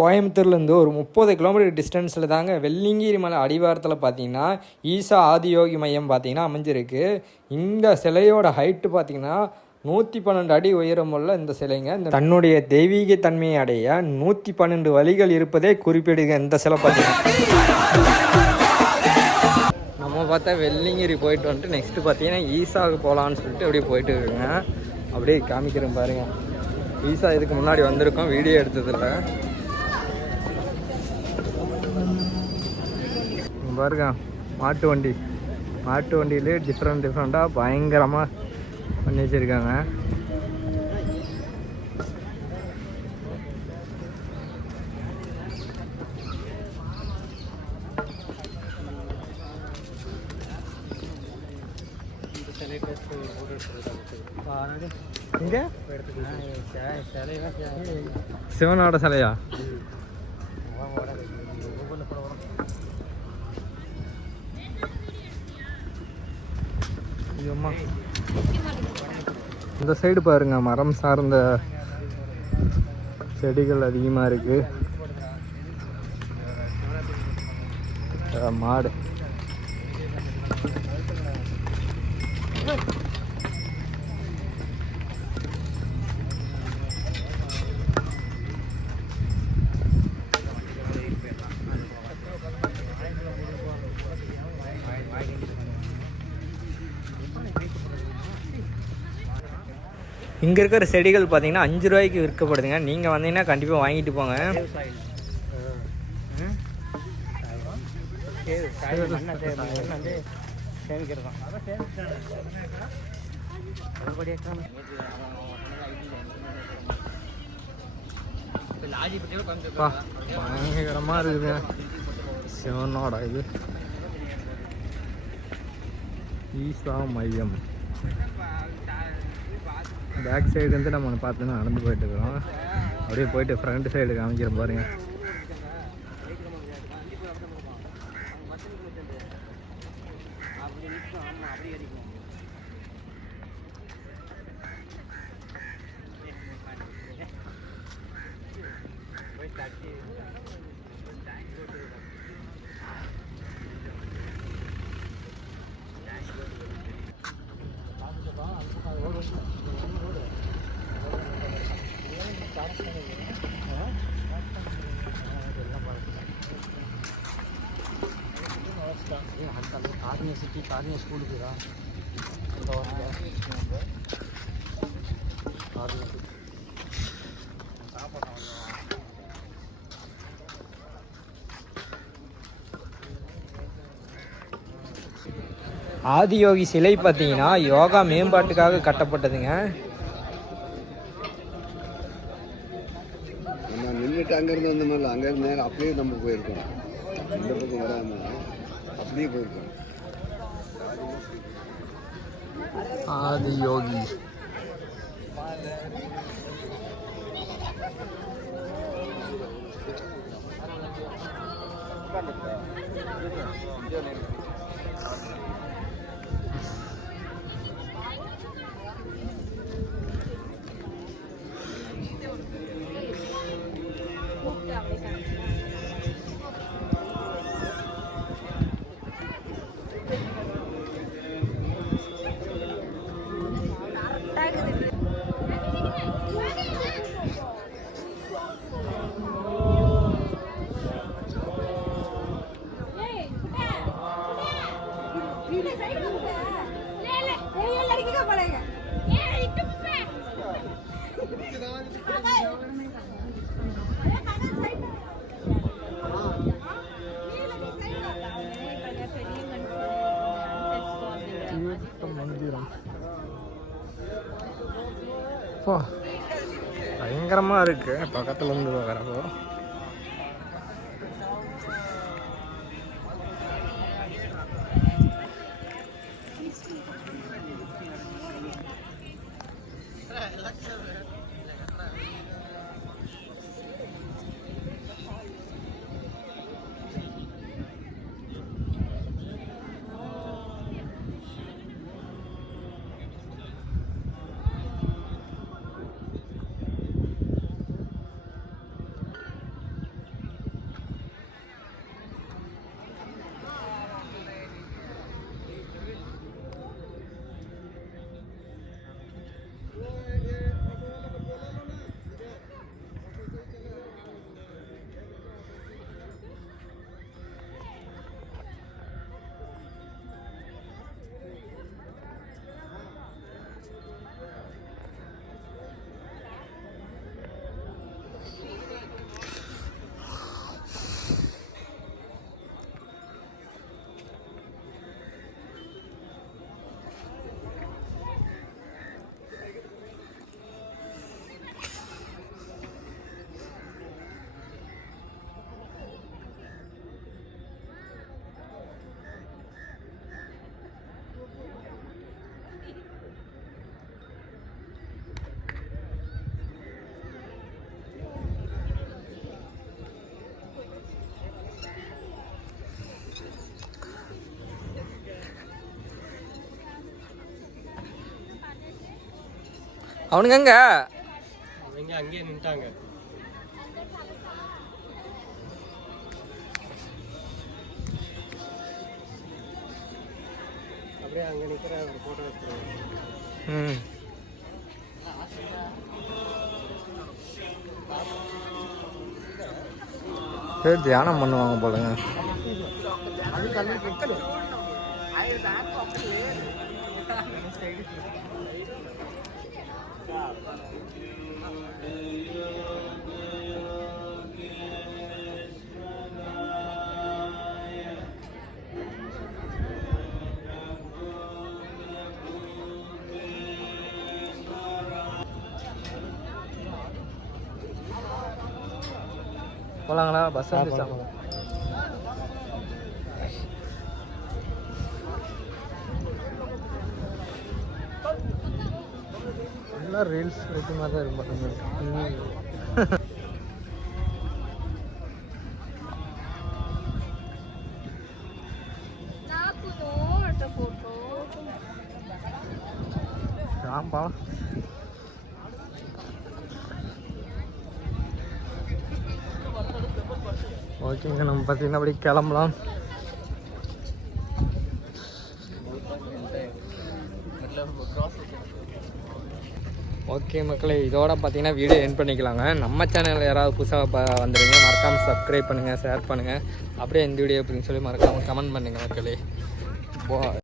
கோயம்புத்தூர்லேருந்து ஒரு 30 கிலோமீட்டர் டிஸ்டன்ஸில் தாங்க வெள்ளியங்கிரி மலை அடிவாரத்தில் பார்த்தீங்கன்னா ஈசா ஆதியோகி மையம் பார்த்தீங்கன்னா அமைஞ்சிருக்கு. இந்த சிலையோட ஹைட்டு பார்த்தீங்கன்னா 112 அடி உயரமுள்ள இந்த சிலைங்க. இந்த தன்னுடைய தெய்வீக தன்மையை அடைய 112 வழிகள் இருப்பதே குறிப்பிடுங்க இந்த சிலை பார்த்தீங்கன்னா. நம்ம பார்த்தா வெள்ளியங்கிரி போயிட்டு வந்துட்டு நெக்ஸ்ட்டு பார்த்தீங்கன்னா ஈசாவுக்கு போகலான்னு சொல்லிட்டு அப்படியே போயிட்டு இருக்குங்க. அப்படியே காமிக்கிறேன் பாருங்கள். ஈசா இதுக்கு முன்னாடி வந்திருக்கோம், வீடியோ எடுத்ததில்ல. பாருங்க மாட்டு வண்டியிலே டிஃப்ரெண்ட்டாக பயங்கரமாக பண்ணி வச்சுருக்காங்க. சிவனோட சிலையா? இந்த சைடு பாருங்க, மரம் சார்ந்த செடிகள் அதிகமாக இருக்கு. மாடு இங்கே இருக்கிற செடிகள் பார்த்தீங்கன்னா 5 ரூபாய்க்கு விற்கப்படுதுங்க. நீங்கள் வந்தீங்கன்னா கண்டிப்பாக வாங்கிட்டு போங்க. பயங்கரமாக இருக்குதுங்க சிவனோட இது ஈசா மையம். பேக் சைடு வந்து நம்ம பார்த்தோன்னா நடந்து போயிட்டு இருக்கிறோம். அப்படியே போயிட்டு ஃப்ரண்ட் சைடு காமிக்கிறோம் பாருங்க. கார்னியா ஸ்கூலுக்கு தான் ஆதியோகி சிலை பார்த்தீங்கன்னா யோகா மேம்பாட்டுக்காக கட்டப்பட்டதுங்க. நம்ம நின்றுட்டு அங்கேருந்து வந்த மாதிரி அங்கேருந்து நேரம் அப்படியே நம்ம போயிருக்கோம். இந்த பக்கம் வராமல் அப்படியே போயிருக்கோம். ஆதியோகி மந்திரம் பயங்கரமாக இருக்கு. பக்கத்துல இருந்து வரப்போ அவனுங்க எங்க அங்கேயே நின்ட்டாங்க. அப்படியே அங்கே நிற்கிற ஃபோட்டோ எடுத்துருவாங்க. தியானம் பண்ணுவாங்க போலங்க. போலாங்களா? பஸ் வந்துச்சாங்க. எல்லாம் ரீல்ஸ் எடுத்து மாதிரி தான் இருக்கும். ஆம்பா ஓகேங்க, நம்ம பார்த்தீங்கன்னா அப்படி கிளம்பலாம். ஓகே மக்களே, இதோட பார்த்தீங்கன்னா வீடியோ எண்ட் பண்ணிக்கலாங்க. நம்ம சேனலில் யாராவது புதுசாக வந்துடுங்க, மறக்காமல் சப்ஸ்கிரைப் பண்ணுங்கள், ஷேர் பண்ணுங்கள். அப்படியே இந்த வீடியோ அப்படின்னு சொல்லி மறக்காமல் கமெண்ட் பண்ணுங்கள் மக்களே.